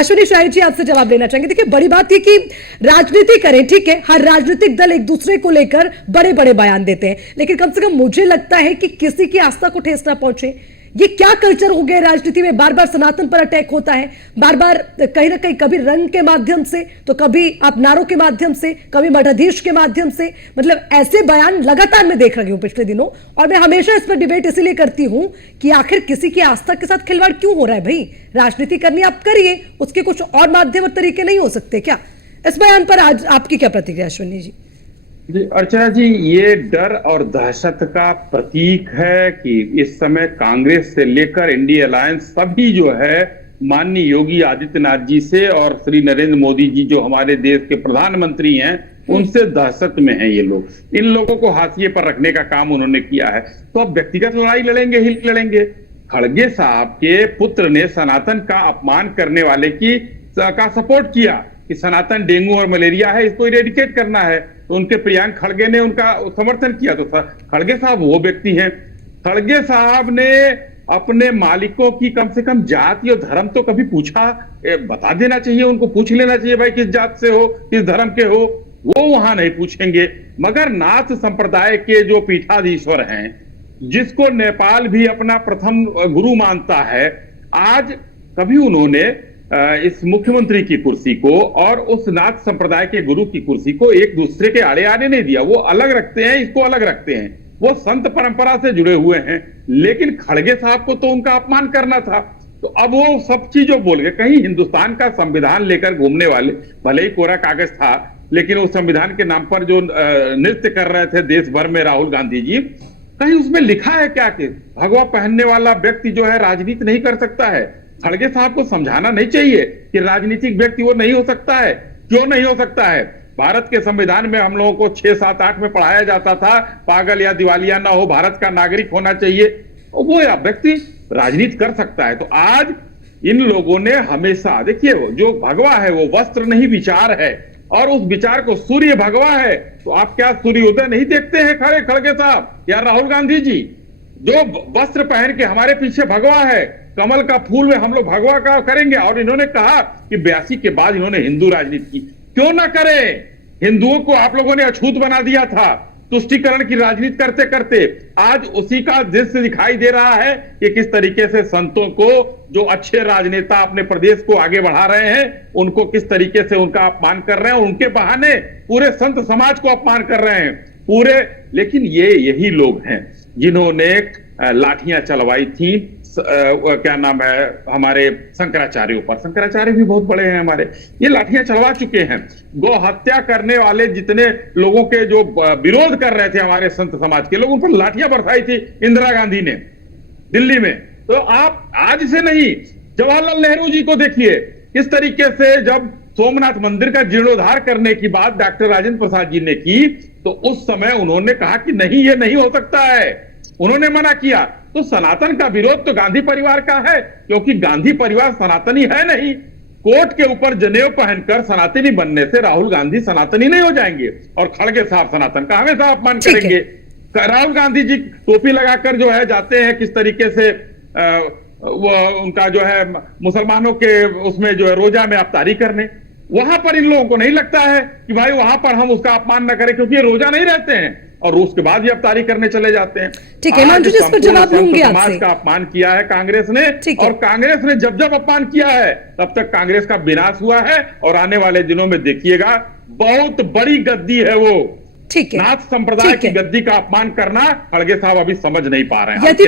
अश्विनी शाही जी आपसे जवाब लेना चाहेंगे। देखिए, बड़ी बात ये कि राजनीति करें, ठीक है, हर राजनीतिक दल एक दूसरे को लेकर बड़े बड़े बयान देते हैं, लेकिन कम से कम मुझे लगता है कि किसी की आस्था को ठेस ना पहुंचे। ये क्या कल्चर हो गया राजनीति में? बार बार सनातन पर अटैक होता है, बार बार कहीं ना कहीं, कभी रंग के माध्यम से, तो कभी आप नारों के माध्यम से, कभी मठाधीश के माध्यम से, मतलब ऐसे बयान लगातार मैं देख रही हूं पिछले दिनों। और मैं हमेशा इस पर डिबेट इसीलिए करती हूं कि आखिर किसी की आस्था के साथ खिलवाड़ क्यों हो रहा है? भाई, राजनीति करनी आप करिए, उसके कुछ और माध्यम और तरीके नहीं हो सकते क्या? इस बयान पर आज आपकी क्या प्रतिक्रिया अश्विनी जी? जी अर्चना जी, ये डर और दहशत का प्रतीक है कि इस समय कांग्रेस से लेकर इंडिया अलायंस सभी जो है माननीय योगी आदित्यनाथ जी से और श्री नरेंद्र मोदी जी जो हमारे देश के प्रधानमंत्री हैं उनसे दहशत में हैं ये लोग। इन लोगों को हाशिए पर रखने का काम उन्होंने किया है। तो अब व्यक्तिगत लड़ाई लड़ेंगे ही लड़ेंगे। खड़गे साहब के पुत्र ने सनातन का अपमान करने वाले का सपोर्ट किया कि सनातन डेंगू और मलेरिया है, इसको इरेडिकेट करना है, तो उनके प्रियांक खड़गे ने उनका समर्थन किया। तो खड़गे साहब वो व्यक्ति हैं। खड़गे साहब ने अपने मालिकों की कम से कम जाति और धर्म तो कभी पूछा, बता देना चाहिए, उनको पूछ लेना चाहिए भाई किस जात से हो, किस धर्म के हो। वो वहां नहीं पूछेंगे। मगर नाथ संप्रदाय के जो पीठाधीश्वर हैं, जिसको नेपाल भी अपना प्रथम गुरु मानता है, आज कभी उन्होंने इस मुख्यमंत्री की कुर्सी को और उस नाथ संप्रदाय के गुरु की कुर्सी को एक दूसरे के आड़े आने नहीं दिया। वो अलग रखते हैं, इसको अलग रखते हैं। वो संत परंपरा से जुड़े हुए हैं। लेकिन खड़गे साहब को तो उनका अपमान करना था। तो अब वो सब चीजों बोल गए। कहीं हिंदुस्तान का संविधान लेकर घूमने वाले, भले ही कोरा कागज था, लेकिन उस संविधान के नाम पर जो नृत्य कर रहे थे देश भर में राहुल गांधी जी, कहीं उसमें लिखा है क्या कि भगवा पहनने वाला व्यक्ति जो है राजनीति नहीं कर सकता है? खड़गे साहब को समझाना नहीं चाहिए कि राजनीतिक व्यक्ति वो नहीं हो सकता है? क्यों नहीं हो सकता है? भारत के संविधान में हम लोगों को 6, 7, 8 में पढ़ाया जाता था पागल या दिवालिया ना हो, भारत का नागरिक होना चाहिए। वो या व्यक्ति राजनीति कर सकता है। तो आज इन लोगों ने हमेशा, देखिए, जो भगवा है वो वस्त्र नहीं विचार है, और उस विचार को सूर्य भगवा है। तो आप क्या सूर्योदय नहीं देखते हैं खड़गे साहब या राहुल गांधी जी? जो वस्त्र पहन के हमारे पीछे भगवा है, कमल का फूल में हम लोग भगवा का करेंगे। और इन्होंने कहा कि 82 के बाद इन्होंने हिंदू राजनीति की। क्यों ना करें? हिंदुओं को आप लोगों ने अछूत बना दिया था तुष्टीकरण की राजनीति करते करते। आज उसी का दृश्य दिखाई दे रहा है कि किस तरीके से संतों को, जो अच्छे राजनेता अपने प्रदेश को आगे बढ़ा रहे हैं, उनको किस तरीके से उनका अपमान कर रहे हैं। उनके बहाने पूरे संत समाज को अपमान कर रहे हैं पूरे। लेकिन यही लोग हैं जिन्होंने लाठियां चलवाई थी, क्या नाम है, हमारे शंकराचार्यों पर। शंकराचार्य भी बहुत बड़े हैं हमारे, ये लाठियां चलवा चुके हैं। गौ हत्या करने वाले जितने लोगों के जो विरोध कर रहे थे हमारे संत समाज के लोग, उन पर लाठियां बरसाई थी इंदिरा गांधी ने दिल्ली में। तो आप आज से नहीं, जवाहरलाल नेहरू जी को देखिए किस तरीके से जब सोमनाथ मंदिर का जीर्णोद्धार करने की बात डॉक्टर राजेंद्र प्रसाद जी ने की, तो उस समय उन्होंने कहा कि नहीं, ये नहीं हो सकता है, उन्होंने मना किया। तो सनातन का विरोध तो गांधी परिवार का है, क्योंकि गांधी परिवार सनातनी है नहीं। कोर्ट के ऊपर जनेऊ पहनकर सनातनी बनने से राहुल गांधी सनातनी नहीं हो जाएंगे, और खड़गे साहब सनातन का हमेशा अपमान करेंगे। राहुल गांधी जी टोपी लगाकर जो है जाते हैं, किस तरीके से वो उनका जो है मुसलमानों के उसमें जो है रोजा में अफ्तारी करने, वहां पर इन लोगों को नहीं लगता है कि भाई वहां पर हम उसका अपमान न करें, क्योंकि ये रोजा नहीं रहते हैं और उसके बाद भी अफ्तारी करने चले जाते हैं। ठीक है, मंजू जी इस पर जवाब लूंगी आपसे। समाज का अपमान किया है कांग्रेस ने, और कांग्रेस ने जब जब अपमान किया है तब तक कांग्रेस का विनाश हुआ है। और आने वाले दिनों में देखिएगा, बहुत बड़ी गद्दी है वो। ठीक है, नाथ संप्रदाय की गद्दी का अपमान करना खड़गे साहब अभी समझ नहीं पा रहे हैं।